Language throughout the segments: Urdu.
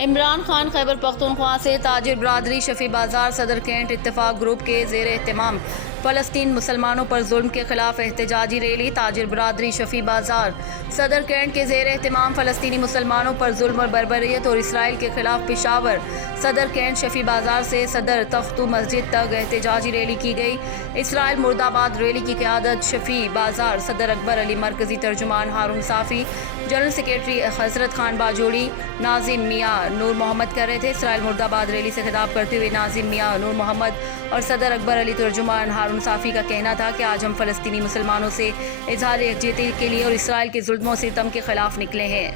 عمران خان خیبر پختونخوا سے تاجر برادری شفیع بازار صدر کینٹ اتفاق گروپ کے زیر اہتمام فلسطین مسلمانوں پر ظلم کے خلاف احتجاجی ریلی تاجر برادری شفیع بازار صدر کینٹ کے زیر اہتمام فلسطینی مسلمانوں پر ظلم اور بربریت اور اسرائیل کے خلاف پشاور صدر کینٹ شفیع بازار سے صدر تختو مسجد تک احتجاجی ریلی کی گئی۔ اسرائیل مرد آباد ریلی کی قیادت شفیع بازار صدر اکبر علی، مرکزی ترجمان ہارون صافی، جنرل سیکریٹری حضرت خان باجوڑی، ناظم میاں نور محمد کر رہے تھے۔ اسرائیل مرد آباد ریلی سے خطاب کرتے ہوئے ناظم میاں نور محمد اور صدر اکبر علی ترجمان ہارون صافی کا کہنا تھا کہ آج ہم فلسطینی مسلمانوں سے اظہار یکجہتی کے لیے اور اسرائیل کے ظلم و ستم کے خلاف نکلے ہیں۔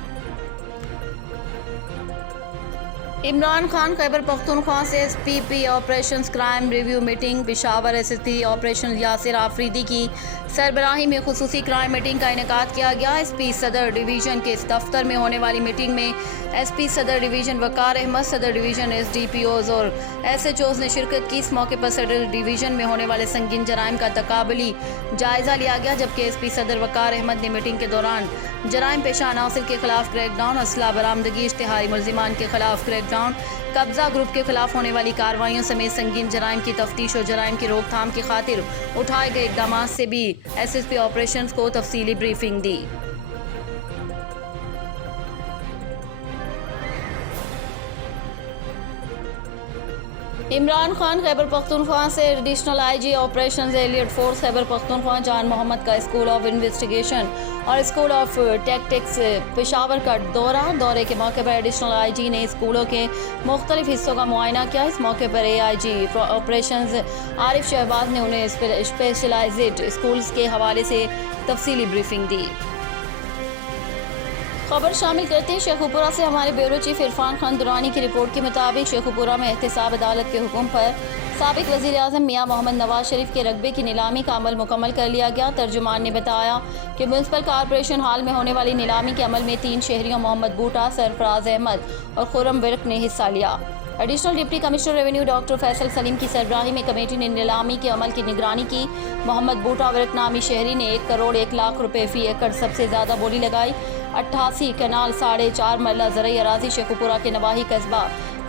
عمران خان خیبر پختونخوا سے S P P operations crime review meeting Peshawar S S P operation Yasir Afridi کی سربراہی میں خصوصی کرائم میٹنگ کا انعقاد کیا گیا۔ ایس پی صدر ڈویژن کے دفتر میں ہونے والی میٹنگ میں ایس پی صدر ڈویژن وقار احمد، صدر division S D P Os اور ایس ایچ اوز نے شرکت کی۔ اس موقع پر صدر ڈویژن میں ہونے والے سنگین جرائم کا تقابلی جائزہ لیا گیا، جبکہ ایس پی صدر وقار احمد نے میٹنگ کے دوران جرائم پیشہ عناصر کے خلاف کریک ڈاؤن، اسلحہ برآمدگی، اشتہاری ملزمان کے خلاف کریک ڈاؤن، قبضہ گروپ کے خلاف ہونے والی کارروائیوں سمیت سنگین جرائم کی تفتیش اور جرائم کی روک تھام کی خاطر اٹھائے گئے اقدامات سے بھی ایس ایس پی آپریشنز کو تفصیلی بریفنگ دی۔ عمران خان خیبر پختونخوا سے additional I G operations elite force Khyber Pakhtunkhwa Jan Muhammad کا اسکول آف انویسٹیگیشن اور اسکول آف ٹیکٹکس پشاور کا دورے کے موقع پر ایڈیشنل آئی جی نے اسکولوں کے مختلف حصوں کا معائنہ کیا۔ اس موقع پر اے آئی جی آپریشنز عارف شہباز نے انہیں اسپیشلائزڈ اسکولز کے حوالے سے تفصیلی بریفنگ دی۔ خبر شامل کرتے ہیں شیخوپورہ سے ہمارے بیورو چیف عرفان خان درانی کی رپورٹ کے مطابق شیخوپورہ میں احتساب عدالت کے حکم پر سابق وزیر اعظم میاں محمد نواز شریف کے رقبے کی نیلامی کا عمل مکمل کر لیا گیا۔ ترجمان نے بتایا کہ میونسپل کارپوریشن ہال میں ہونے والی نیلامی کے عمل میں 3 شہریوں محمد بوٹا، سرفراز احمد اور خرم ورق نے حصہ لیا۔ Additional deputy commissioner revenue doctor Faisal Saleem کی سربراہی میں کمیٹی نے نیلامی کے عمل کی نگرانی کی۔ محمد بوٹا ورق نامی شہری نے 1 کروڑ 1 لاکھ روپے فی ایکڑ سب سے زیادہ بولی لگائی۔ 88 کنال 4.5 مرلہ زرعی اراضی شیخوپورہ کے نواحی قصبہ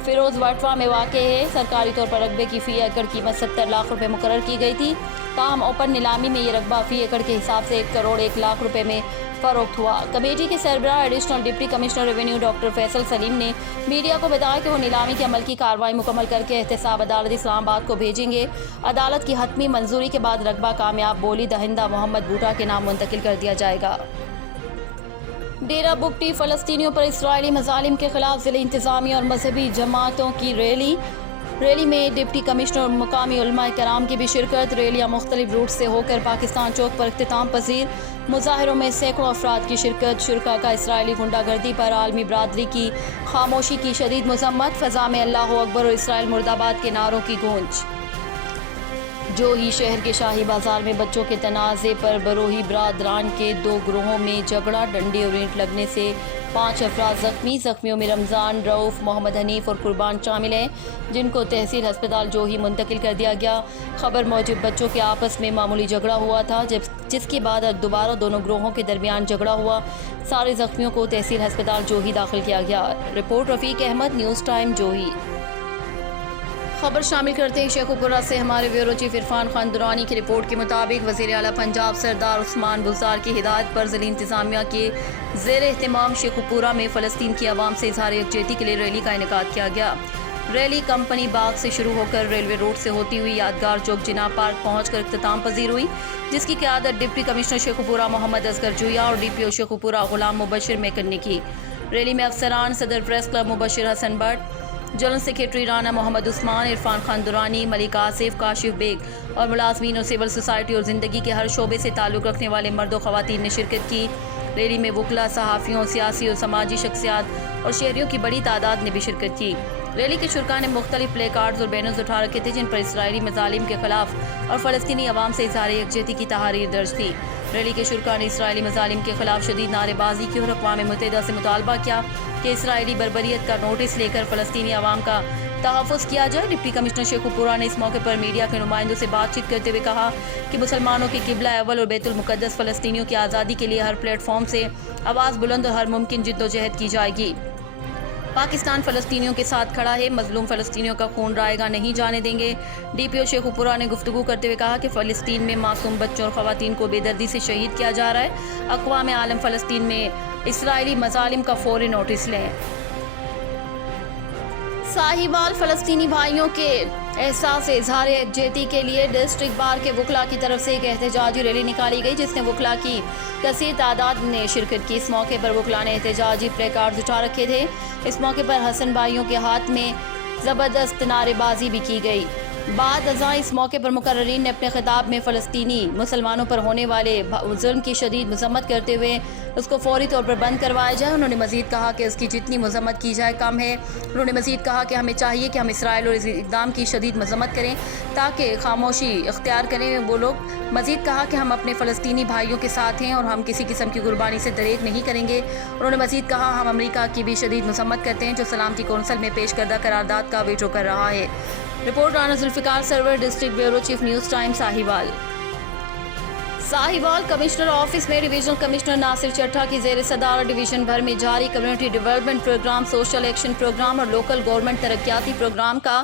فیروز وٹوا میں واقع ہے۔ سرکاری طور پر رقبے کی فی ایکڑ قیمت 70 لاکھ روپے مقرر کی گئی تھی، تاہم اوپن نیلامی میں یہ رقبہ فی ایکڑ کے حساب سے 1 کروڑ 1 لاکھ روپے میں فروخت ہوا۔ کمیٹی کے سربراہ additional deputy commissioner revenue doctor Faisal Saleem نے میڈیا کو بتایا کہ وہ نیلامی کے عمل کی کارروائی مکمل کر کے احتساب عدالت اسلام آباد کو بھیجیں گے۔ عدالت کی حتمی منظوری کے بعد رقبہ کامیاب بولی دہندہ محمد بوٹا کے نام منتقل کر دیا جائے گا۔ ڈیرہ بگٹی فلسطینیوں پر اسرائیلی مظالم کے خلاف ضلع انتظامیہ اور مذہبی جماعتوں کی ریلی میں ڈپٹی کمشنر اور مقامی علماء کرام کی بھی شرکت۔ ریلیاں مختلف روٹ سے ہو کر پاکستان چوک پر اختتام پذیر۔ مظاہروں میں سینکڑوں افراد کی شرکت۔ شرکاء کا اسرائیلی غنڈہ گردی پر عالمی برادری کی خاموشی کی شدید مذمت۔ فضا میں اللہ اکبر اور اسرائیل مرد آباد کے نعروں کی گونج۔ جوہی شہر کے شاہی بازار میں بچوں کے تنازع پر بروہی برادران کے 2 گروہوں میں جھگڑا، ڈنڈے اور اینٹ لگنے سے 5 افراد زخمی۔ زخمیوں میں رمضان، رؤف، محمد حنیف اور قربان شامل ہیں، جن کو تحصیل ہسپتال جوہی منتقل کر دیا گیا۔ خبر موجب بچوں کے آپس میں معمولی جھگڑا ہوا تھا، جس کے بعد دوبارہ دونوں گروہوں کے درمیان جھگڑا ہوا۔ سارے زخمیوں کو تحصیل ہسپتال جوہی داخل کیا گیا۔ رپورٹ رفیق احمد، نیوز ٹائم جوہی۔ خبر شامل کرتے ہیں شیخوپورہ سے ہمارے بیورو چیف عرفان خان درانی کی رپورٹ کے مطابق وزیر اعلیٰ پنجاب سردار عثمان بزدار کی ہدایت پر ضلع انتظامیہ کے زیر اہتمام شیخوپورہ میں فلسطین کی عوام سے اظہار یکجہتی کے لیے ریلی کا انعقاد کیا گیا۔ ریلی کمپنی باغ سے شروع ہو کر ریلوے روڈ سے ہوتی ہوئی یادگار چوک جناح پارک پہنچ کر اختتام پذیر ہوئی، جس کی قیادت ڈپٹی کمشنر شیخوپورہ محمد اصغر جویا اور ڈی پی او شیخوپورہ غلام مبشر میکن نے کی۔ ریلی میں افسران، صدر press club Mubashir Hassan Butt, general secretary Rana Muhammad Usman, Irfan Khan Durrani, Malik Asif, Kashif Baig اور ملازمین اور سول سوسائٹی اور زندگی کے ہر شعبے سے تعلق رکھنے والے مرد و خواتین نے شرکت کی۔ ریلی میں وکلاء، صحافیوں، سیاسی اور سماجی شخصیات اور شہریوں کی بڑی تعداد نے بھی شرکت کی۔ ریلی کے شرکاء نے مختلف پلے کارڈز اور بینرز اٹھا رکھے تھے، جن پر اسرائیلی مظالم کے خلاف اور فلسطینی عوام سے اظہار یکجہتی کی تحریر درج تھی۔ ریلی کے شرکاء نے اسرائیلی مظالم کے خلاف شدید نعرے بازی کی اور اقوام متحدہ سے مطالبہ کیا کہ اسرائیلی بربریت کا نوٹس لے کر فلسطینی عوام کا تحفظ کیا جائے۔ ڈپٹی کمشنر شیخوپورہ نے اس موقع پر میڈیا کے نمائندوں سے بات چیت کرتے ہوئے کہا کہ مسلمانوں کی قبلہ اول اور بیت المقدس فلسطینیوں کی آزادی کے لیے ہر پلیٹ فارم سے آواز بلند اور ہر ممکن جدوجہد کی جائے گی۔ پاکستان فلسطینیوں کے ساتھ کھڑا ہے، مظلوم فلسطینیوں کا خون رائے گاہ نہیں جانے دیں گے۔ ڈی پی او شیخو پورہ نے گفتگو کرتے ہوئے کہا کہ فلسطین میں معصوم بچوں اور خواتین کو بے دردی سے شہید کیا جا رہا ہے۔ اقوام عالم فلسطین میں اسرائیلی مظالم کا فوری نوٹس لیں۔ ساہیوال فلسطینی بھائیوں کے احساس اظہار یکجہتی کے لیے ڈسٹرکٹ بار کے وکلاء کی طرف سے ایک احتجاجی ریلی نکالی گئی، جس میں وکلاء کی کثیر تعداد نے شرکت کی۔ اس موقع پر وکلاء نے احتجاجی پلے کارڈز اٹھا رکھے تھے۔ اس موقع پر حسن بھائیوں کے ہاتھ میں زبردست نعرے بازی بھی کی گئی۔ بعد ازاں اس موقع پر مقررین نے اپنے خطاب میں فلسطینی مسلمانوں پر ہونے والے ظلم کی شدید مذمت کرتے ہوئے اس کو فوری طور پر بند کروایا جائے۔ انہوں نے مزید کہا کہ اس کی جتنی مذمت کی جائے کم ہے۔ انہوں نے مزید کہا کہ ہمیں چاہیے کہ ہم اسرائیل اور اس اقدام کی شدید مذمت کریں تاکہ خاموشی اختیار کریں وہ لوگ۔ مزید کہا کہ ہم اپنے فلسطینی بھائیوں کے ساتھ ہیں اور ہم کسی قسم کی قربانی سے دریغ نہیں کریں گے۔ انہوں نے مزید کہا ہم امریکہ کی بھی شدید مذمت کرتے ہیں جو سلامتی کونسل میں پیش کردہ قرارداد کا ویٹو کر رہا ہے۔ Report Rana Zulfiqar Sarwar, district bureau chief, news time, Sahiwal. Sahiwal commissioner office میں ڈویژنل کمشنر ناصر چٹھا کی زیر صدارت ڈویژن بھر میں جاری community development programme, social action programme اور لوکل گورنمنٹ ترقیاتی پروگرام کا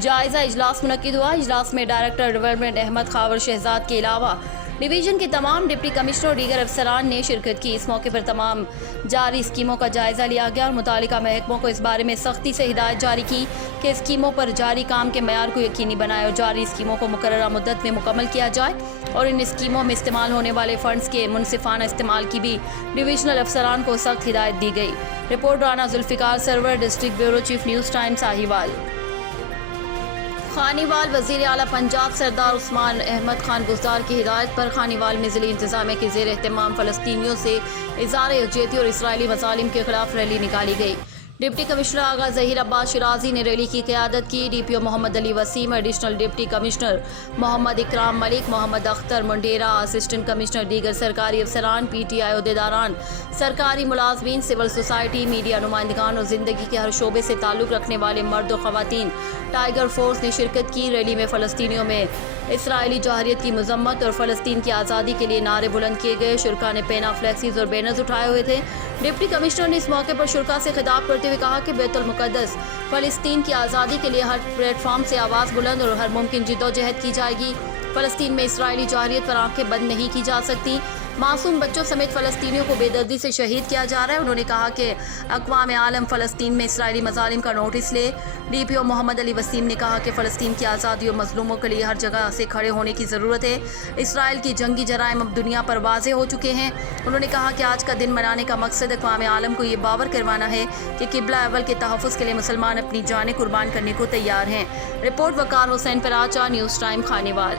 جائزہ اجلاس منعقد ہوا۔ اجلاس میں ڈائریکٹر ڈیولپمنٹ احمد خاور شہزاد کے علاوہ ڈویژن کے تمام ڈپٹی کمشنر اور دیگر افسران نے شرکت کی۔ اس موقع پر تمام جاری اسکیموں کا جائزہ لیا گیا اور متعلقہ محکموں کو اس بارے میں سختی سے ہدایت جاری کی کہ اسکیموں پر جاری کام کے معیار کو یقینی بنائے اور جاری اسکیموں کو مقررہ مدت میں مکمل کیا جائے اور ان اسکیموں میں استعمال ہونے والے فنڈز کے منصفانہ استعمال کی بھی ڈویژنل افسران کو سخت ہدایت دی گئی۔ Report Rana Zulfiqar Sarwar, district bureau chief, news time, Sahiwal. Khanewal وزیر اعلیٰ پنجاب سردار عثمان احمد خان گزدار کی ہدایت پر خانیوال میں ضلعی انتظامیہ کے زیر اہتمام فلسطینیوں سے اظہار یکجہتی اور اسرائیلی مظالم کے خلاف ریلی نکالی گئی۔ ڈپٹی کمشنر آغا ظہیر عباس شرازی نے ریلی کی قیادت کی۔ ڈی پی او محمد علی وسیم، ایڈیشنل ڈپٹی کمشنر محمد اکرام ملک، محمد اختر منڈیرا، اسسٹنٹ کمشنر، دیگر سرکاری افسران، پی ٹی آئی عہدیداران، سرکاری ملازمین، سول سوسائٹی، میڈیا نمائندگان اور زندگی کے ہر شعبے سے تعلق رکھنے والے مرد و خواتین ٹائیگر فورس نے شرکت کی۔ ریلی میں فلسطینیوں میں اسرائیلی جوہریت کی مذمت اور فلسطین کی آزادی کے لیے نعرے بلند کیے گئے۔ شرکاء نے پینا فلیکسیز اور بینرز اٹھائے ہوئے تھے۔ ڈپٹی کمشنر نے اس موقع پر شرکاء سے خطاب کرتے ہوئے کہا کہ بیت المقدس فلسطین کی آزادی کے لیے ہر پلیٹ فارم سے آواز بلند اور ہر ممکن جدوجہد کی جائے گی۔ فلسطین میں اسرائیلی جوہریت پر آنکھیں بند نہیں کی جا سکتی۔ معصوم بچوں سمیت فلسطینیوں کو بے دردی سے شہید کیا جا رہا ہے۔ انہوں نے کہا کہ اقوام عالم فلسطین میں اسرائیلی مظالم کا نوٹس لے۔ ڈی پی او محمد علی وسیم نے کہا کہ فلسطین کی آزادی اور مظلوموں کے لیے ہر جگہ سے کھڑے ہونے کی ضرورت ہے۔ اسرائیل کی جنگی جرائم اب دنیا پر واضح ہو چکے ہیں۔ انہوں نے کہا کہ آج کا دن منانے کا مقصد اقوام عالم کو یہ باور کروانا ہے کہ قبلہ اول کے تحفظ کے لیے مسلمان اپنی جانیں قربان کرنے کو تیار ہیں۔ رپورٹ وقار حسین پراچا، نیوز ٹائم، خانیوال۔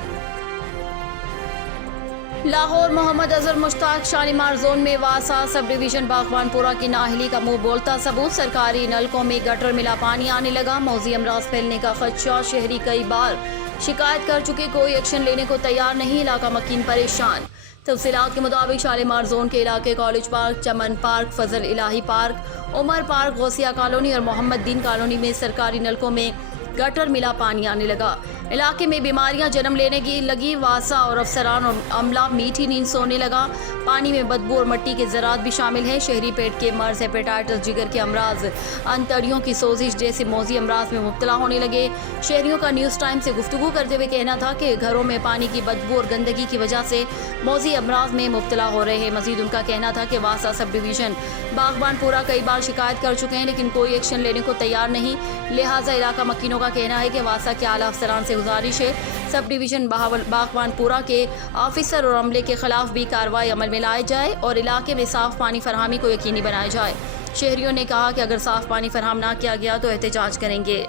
لاہور محمد اظہر مشتاق شالیمار زون میں واسا سب ڈویژن باغبان پورہ کی نااہلی کا منہ بولتا ثبوت۔ سرکاری نلکوں میں گٹر ملا پانی آنے لگا، موذی امراض پھیلنے کا خدشہ، شہری کئی بار شکایت کر چکے، کوئی ایکشن لینے کو تیار نہیں، علاقہ مکین پریشان۔ تفصیلات کے مطابق شالیمار زون کے علاقے کالج پارک، چمن پارک، فضل الہی پارک، عمر پارک، غوثیہ کالونی اور محمد دین کالونی میں سرکاری نلکوں میں گٹر ملا پانی آنے لگا۔ علاقے میں بیماریاں جنم لینے کی لگی، واسا اور افسران اور عملہ میٹھی نیند سونے لگا۔ پانی میں بدبو اور مٹی کے ذرات بھی شامل ہیں۔ شہری پیٹ کے مرض، ہیپیٹائٹس، جگر کے امراض، انتڑیوں کی سوزش جیسے موذی امراض میں مبتلا ہونے لگے۔ شہریوں کا نیوز ٹائم سے گفتگو کرتے ہوئے کہنا تھا کہ گھروں میں پانی کی بدبو اور گندگی کی وجہ سے موذی امراض میں مبتلا ہو رہے ہیں۔ مزید ان کا کہنا تھا کہ واسا سب ڈویژن باغبان پورہ کئی بار شکایت کر چکے ہیں لیکن کوئی ایکشن لینے کو تیار نہیں، لہٰذا علاقہ مکینوں کا کہنا ہے کہ واسا کے اعلیٰ افسران سے گزارش ہے سب ڈویژن باغبان پورہ کے آفیسر اور عملے کے خلاف بھی کارروائی عمل میں لائی جائے اور علاقے میں صاف پانی فراہمی کو یقینی بنایا جائے۔ شہریوں نے کہا کہ اگر صاف پانی فراہم نہ کیا گیا تو احتجاج کریں گے۔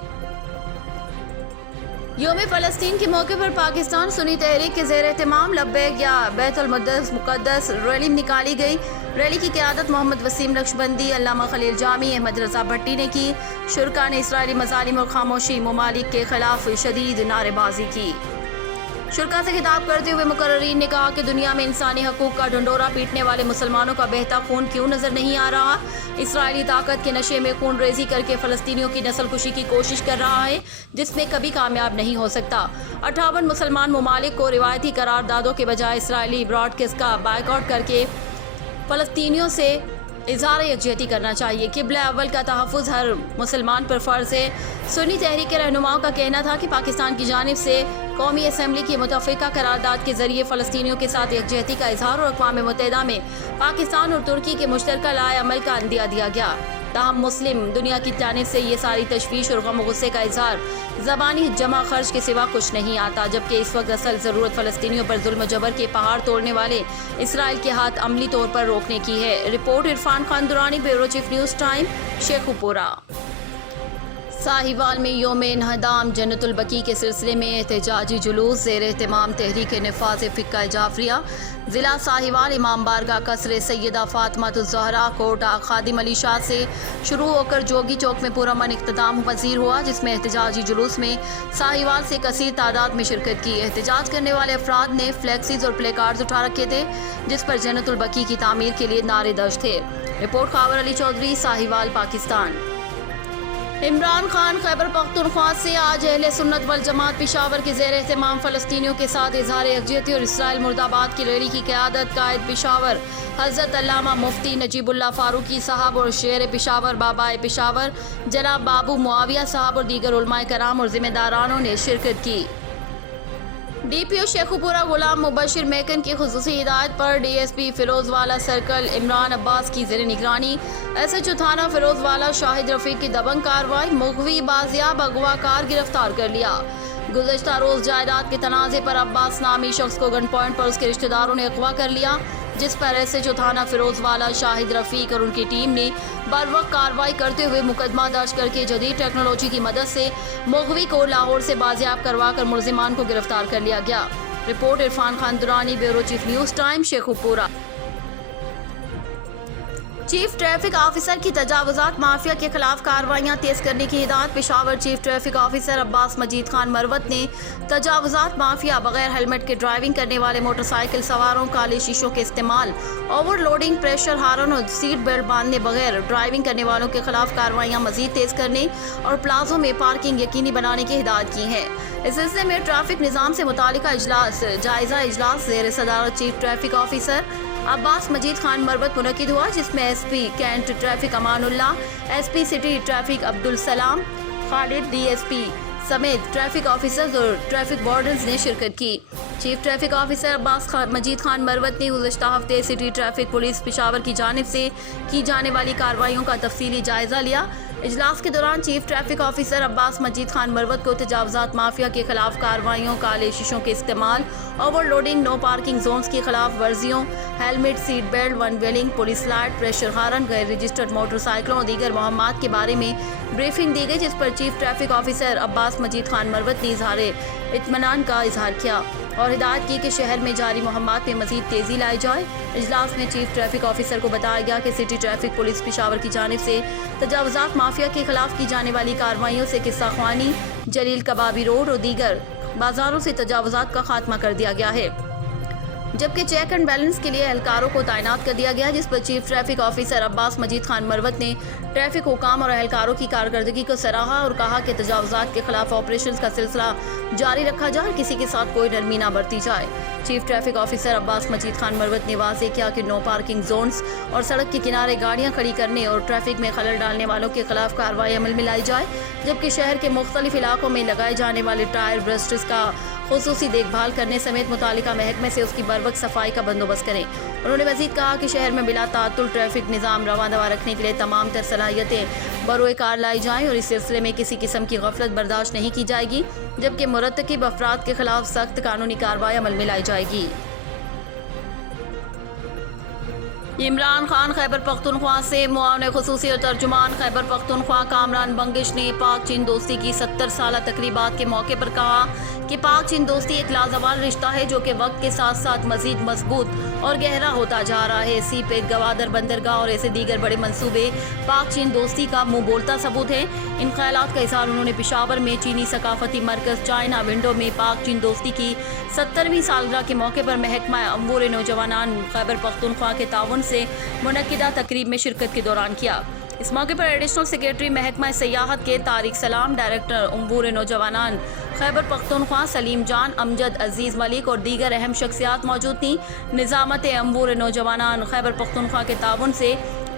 یوم فلسطین کے موقع پر پاکستان سنی تحریک کے زیر اہتمام لبیک یا بیت المقدس ریلی نکالی گئی۔ ریلی کی قیادت محمد وسیم نقشبندی، علامہ خلیل جامی، احمد رضا بھٹی نے کی۔ شرکاء نے اسرائیلی مظالم اور خاموشی ممالک کے خلاف شدید نعرے بازی کی۔ شرکاء سے خطاب کرتے ہوئے مقررین نے کہا کہ دنیا میں انسانی حقوق کا ڈھنڈورا پیٹنے والے مسلمانوں کا بہتا خون کیوں نظر نہیں آ رہا؟ اسرائیلی طاقت کے نشے میں خون ریزی کر کے فلسطینیوں کی نسل کشی کی کوشش کر رہا ہے جس میں کبھی کامیاب نہیں ہو سکتا۔ 58 مسلمان ممالک کو روایتی قراردادوں کے بجائے اسرائیلی براڈکاسٹ کا بائیکاٹ کر کے فلسطینیوں سے اظہار یکجہتی کرنا چاہیے۔ قبلہ اول کا تحفظ ہر مسلمان پر فرض ہے۔ سنی تحریک کے رہنماؤں کا کہنا تھا کہ پاکستان کی جانب سے قومی اسمبلی کی متفقہ قرارداد کے ذریعے فلسطینیوں کے ساتھ یکجہتی کا اظہار اور اقوام متحدہ میں پاکستان اور ترکی کے مشترکہ لائحہ عمل کا عندیہ دیا گیا۔ تاہم مسلم دنیا کی جانب سے یہ ساری تشویش اور غم و غصے کا اظہار زبانی جمع خرچ کے سوا کچھ نہیں آتا، جبکہ اس وقت اصل ضرورت فلسطینیوں پر ظلم و جبر کے پہاڑ توڑنے والے اسرائیل کے ہاتھ عملی طور پر روکنے کی ہے۔ Report Irfan Khan Durrani, bureau chief news time, Shekau پورہ۔ ساہیوال میں یوم انہدام جنت البقیع کے سلسلے میں احتجاجی جلوس زیر اہتمام تحریک نفاذ فقہ جعفریہ ضلع ساہیوال امام بارگاہ قصر سیدہ فاطمہ الزہرا کوٹہ خادم علی شاہ سے شروع ہو کر جوگی چوک میں پرامن اختتام پذیر ہوا، جس میں احتجاجی جلوس میں ساہیوال سے کثیر تعداد میں شرکت کی۔ احتجاج کرنے والے افراد نے فلیکسیز اور پلے کارڈز اٹھا رکھے تھے جس پر جنت البقیع کی تعمیر کے لیے نعرے درج تھے۔ رپورٹ خاور علی چودھری، ساہیوال، پاکستان۔ عمران خان خیبر پختونخوا سے آج اہل سنت والجماعت پشاور کے زیر اہتمام فلسطینیوں کے ساتھ اظہار یکجہتی اور اسرائیل مرد آباد کی ریلی کی قیادت قائد پشاور حضرت علامہ مفتی نجیب اللہ فاروقی صاحب اور شیر پشاور بابائے پشاور جناب بابو معاویہ صاحب اور دیگر علماء کرام اور ذمہ دارانوں نے شرکت کی۔ ڈی پی او شیخو پورہ غلام مبشر میکن کی خصوصی ہدایت پر ڈی ایس پی فیروز والا سرکل عمران عباس کی زیر نگرانی ایس ایچ او تھانہ فیروز والا شاہد رفیق کی دبنگ کارروائی، مغوی بازیاب اغوا کار گرفتار کر لیا۔ گزشتہ روز جائیداد کے تنازع پر عباس نامی شخص کو گن پوائنٹ پر اس کے رشتہ داروں نے اغوا کر لیا، جس پر ایس ایچ او تھانہ فیروز والا شاہد رفیق اور ان کی ٹیم نے بروقت کارروائی کرتے ہوئے مقدمہ درج کر کے جدید ٹیکنالوجی کی مدد سے مغوی کو لاہور سے بازیاب کروا کر ملزمان کو گرفتار کر لیا گیا۔ Report Irfan Khan Durrani, bureau chief news time, Shekau پورہ۔ چیف ٹریفک آفیسر کی تجاوزات مافیا کے خلاف کارروائیاں تیز کرنے کی ہدایت۔ Peshawar chief traffic officer Abbas Majid Khan Marwat نے تجاوزات مافیا، بغیر ہیلمٹ کے ڈرائیونگ کرنے والے موٹر سائیکل سواروں، کالے شیشوں کے استعمال، اوور لوڈنگ، پریشر ہارن اور سیٹ بیلٹ باندھنے بغیر ڈرائیونگ کرنے والوں کے خلاف کارروائیاں مزید تیز کرنے اور پلازوں میں پارکنگ یقینی بنانے کی ہدایت کی ہے۔ اس سلسلے میں ٹریفک نظام سے متعلقہ جائزہ اجلاس زیر صدارت chief traffic officer Abbas Majid Khan Marwat منعقد ہوا، جس میں S P cantt traffic Aman Ullah, S P city traffic Abdul Salam Khalid, D S P سمیت ٹریفک آفیسرز اور ٹریفک وارڈنز نے شرکت کی۔ Chief traffic officer Abbas Majid Khan Marwat نے گزشتہ ہفتے سٹی ٹریفک پولیس پشاور کی جانب سے کی جانے والی کارروائیوں کا تفصیلی جائزہ لیا۔ اجلاس کے دوران chief traffic officer Abbas Majid Khan مروت کو تجاوزات مافیا کے خلاف کارروائیوں، کالے شیشوں کے استعمال، overloading, no parking zones کی خلاف ورزیوں، helmet, seat belt, one wheeling, police light, pressure horn, غیر رجسٹرڈ موٹر سائیکلوں اور دیگر مہمات کے بارے میں بریفنگ دی گئی، جس پر chief traffic officer Abbas Majid Khan Marwat نے اظہار اطمینان کا اظہار کیا اور ہدایت کی کہ شہر میں جاری مہمات میں مزید تیزی لائی جائے۔ اجلاس میں چیف ٹریفک آفیسر کو بتایا گیا کہ سٹی ٹریفک پولیس پشاور کی جانب سے تجاوزات مافیا کے خلاف کی جانے والی کارروائیوں سے قصہ خوانی، جلیل کبابی روڈ اور دیگر بازاروں سے تجاوزات کا خاتمہ کر دیا گیا ہے، جبکہ چیک اینڈ بیلنس کے لیے اہلکاروں کو تعینات کر دیا گیا، جس پر chief traffic officer Abbas Majid Khan Marwat نے ٹریفک حکام اور اہلکاروں کی کارکردگی کو سراہا اور کہا کہ تجاوزات کے خلاف آپریشنز کا سلسلہ جاری رکھا جائے اور کسی کے ساتھ کوئی نرمی نہ برتی جائے۔ Chief traffic officer Abbas Majid Khan Marwat نے واضح کیا کہ نو پارکنگ زونز اور سڑک کے کنارے گاڑیاں کھڑی کرنے اور ٹریفک میں خلل ڈالنے والوں کے خلاف کارروائی عمل میں لائی جائے، جبکہ شہر کے مختلف علاقوں میں لگائے جانے والے ٹائر برسٹس کا خصوصی دیکھ بھال کرنے سمیت متعلقہ محکمے سے اس کی بروقت صفائی کا بندوبست کریں۔ انہوں نے مزید کہا کہ شہر میں بلا تعطل ٹریفک نظام رواں دواں رکھنے کے لیے تمام تر صلاحیتیں بروئے کار لائی جائیں اور اس سلسلے میں کسی قسم کی غفلت برداشت نہیں کی جائے گی، جبکہ مرتکب افراد کے خلاف سخت قانونی کارروائی عمل میں لائی جائے گی۔ عمران خان خیبر پختونخوا سے معاون خصوصی اور ترجمان خیبر پختونخوا کامران بنگش نے پاک چین دوستی کی 70 سالہ تقریبات کے موقع پر کہا کہ پاک چین دوستی ایک لازوال رشتہ ہے جو کہ وقت کے ساتھ ساتھ مزید مضبوط اور گہرا ہوتا جا رہا ہے۔ سی پیک، گوادر بندرگاہ اور ایسے دیگر بڑے منصوبے پاک چین دوستی کا منہ بولتا ثبوت ہے۔ ان خیالات کا اظہار انہوں نے پشاور میں چینی ثقافتی مرکز چائنا ونڈو میں پاک چین دوستی کی 70ویں سالگرہ کے موقع پر محکمہ امور نوجوانان خیبر پختونخوا کے تعاون سے منعقدہ تقریب میں شرکت کے دوران کیا۔ اس موقع پر ایڈیشنل سیکریٹری محکمہ سیاحت کے طارق سلام، ڈائریکٹر امور نوجوانان خیبر پختونخوا سلیم جان، امجد عزیز ملک اور دیگر اہم شخصیات موجود تھیں۔ نظامت امور نوجوانان خیبر پختونخوا کے تعاون سے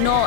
9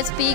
SP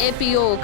APO